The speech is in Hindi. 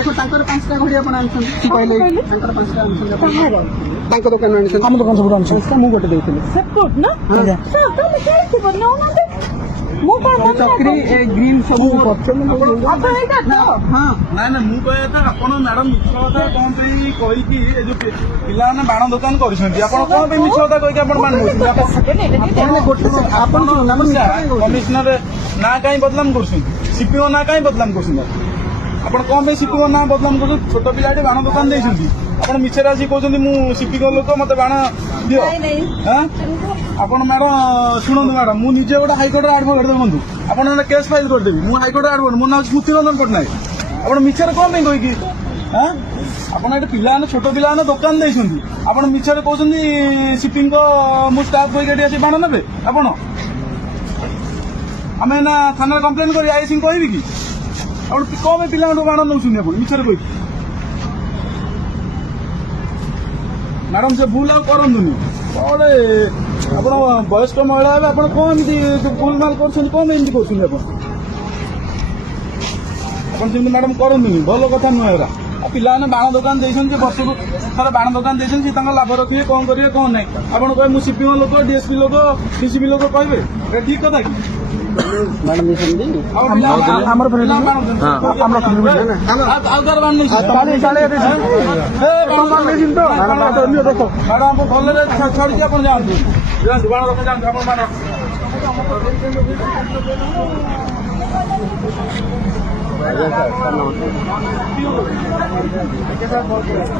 देखो तांकर 5टा घड़ी आपण आनछन पहिले तांकर 5टा आनछन तांकर दुकान आनछन हम दुकान सब आनछन 5टा मु गोटे देथिले सब कोट ना सब तो लिखे थे बनो ना मु का चक्री ए ग्रीन सब पछन अब एटा तो हां ना ना मु कहे था आपण मैडम मिछ कथा कोन पे कहि कि ए जो पिला ने बाण दुकान करछंती आपण कोन पे मिछ कथा कहि कि आपण मान आपण गोटे आपण कमिश्नर ना काई बदनाम करछंती सीपीओ ना काई बदनाम करछंती आपण कोन पे सीपीओ ना बदनाम कर छोट पिलाटे बाण दुकान देछंती आपण मिछे राजी कहउछंती मु सीपीओ लोक मते बाण दियो हां आपण मैडम शुणु मैडम मु निजे गोटे हाईकोर्ट एडवोकेट देखु आपण केस फाइल करदेवी मु हाईकोर्ट एडवोकेट मो ना स्मृति रंजन पट्टनायक आपण मिछर कौन पे कहि हां आपण एटे पिला छोट पिला दुकान देछंती आपण मिछर कहउछंती शिपिंग को मु स्टाफ कहि गेटी आसी बाण नेबे आपण आमे ना थाना कंप्लेन करी आईसी कहबी कि आपण कौन पे पिला बाण नउछुनी आपण मिछर कहि मैडम से भूल आउ करंदुनी कौन ଆପଣ ବୟସ୍କ ମହିଳା ହେବେ ଆପଣ କଣ ଏମିତି ଭୁଲ ମାଲ କରୁଛନ୍ତି କଣ ଏମିତି କରୁଛନ୍ତି ଆପଣ ସେମିତି ମ୍ୟାଡାମ କରନ୍ତୁନି ଭଲ କଥା ନୁହେଁ ଏରା ଆଉ ପିଲାମାନେ ବାଣ ଦୋକାନ ଦେଇଛନ୍ତି ବର୍ଷକୁ ଥରେ ବାଣ ଦୋକାନ ଦେଇଛନ୍ତି ସେ ତାଙ୍କ ଲାଭ ରଖିବେ କଣ କରିବେ କଣ ନାହିଁ ଆପଣ କହିବେ ମୁଁ ସିପିଓ ଲୋକ ଡିଏସପି ଲୋକ ଡିସିପି ଲୋକ କହିବେ ଏଟା ଠିକ କଥା କି मैडम देछंदी ଆମର ଆଉ ତାର ବାଣ ନେଇଛି ମ୍ୟାଡାମ ଭଲରେ ଛାଡ଼ିକି ଆପଣ ଯାଆନ୍ତୁ ବାଣ ରଖ ଯାଆନ୍ତୁ ଆପଣ ବାଣ